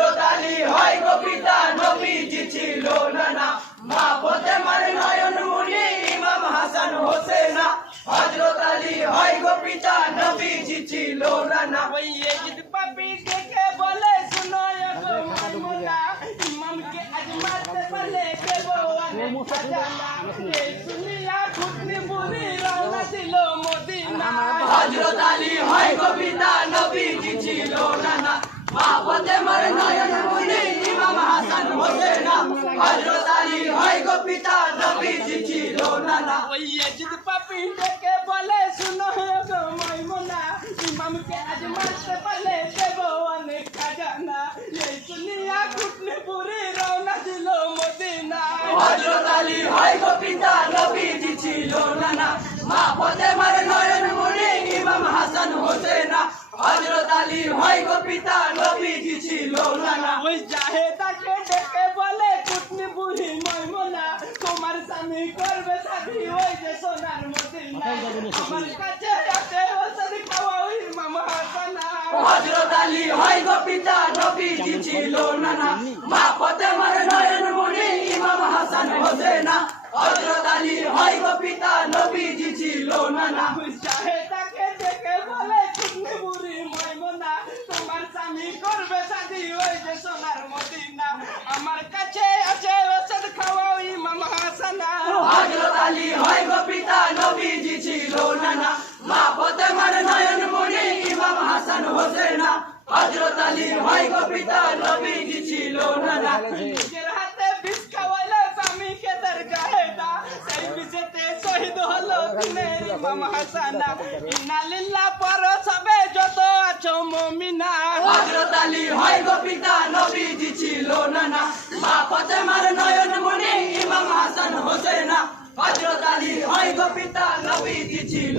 হযরত আলী হয় গো পিতা, নবীজি ছিল নানা। মা ফাতেমার নয়ন মনি, ইমাম হাসান হোসেনা। হযরত আলী হয় গো পিতা, নবীজি ছিল নানা। ওই এজিদ পাপি ডেকে বলে শুনো গো মাইমুনা ইমামকে আজ মারতে পারলে দেবো অনেক খাজানা এই শুনিয়া খুতনি বুড়ি রওনা দিল মদিনা হযরত আলী হয় গো পিতা, নবীজি ছিল নানা। মা ফাতেমার নয়ন মনি ইমাম হাসান হোসেনা হযরত আলী হয় গো পিতা নবীজি ছিল নানা। ওই এজিদ পাপি ডেকে বলে শুনো গো মাইমুনা ইমামকে আজ মারতে পারলে দেবো অনেক খাজানা। এই শুনিয়া খুতনি বুড়ি রওনা দিল মদিনা। হযরত আলী হয় গো পিতা নবীজি ছিল নানা। মা ফাতেমার নয়ন মনি ইমাম হাসান হোসেনা। হযরত আলী হয় গো পিতা নবীজি ছিল নানা ওই জাহেদাকে ডেকে বলে কুটনি বুড়ি ময়মনা তোমার স্বামী করবে সাথী ওই যে সোনার মদিনা আমার কাছে আছে ওষুধ খাওয়া ওই মামা হাসানা হযরত আলী ছিল নানা কাছে আছে ওষুধ খাওয়া ওই মামা হাসানা হযরত আলী হয় গো পিতা নবীজি ছিল নানা মা ফাতেমার নয়ন মনি ইমাম হাসান হোসেনা হযরত আলী হয় গো পিতা নবীজি ছিল নানা নিজের হাতে বিষ খাওয়াইলো স্বামীকে তার গায়েটা সেই বিষেতে শহীদ হলো দিনের ইমাম হাসানা। ইনালিল্লাহ পর সবে যত আছো মমিনা। হযরত আলী হয় গো পিতা নবীজি ছিল মা ফাতেমার নয়ন মনি ইমাম হাসান হোসেনা। হযরত আলী হয় গো পিতা নবীজি ছিল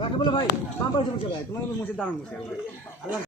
রাখে বলে ভাই বসে ভাই তোমাকে মুছে দাঁড়ান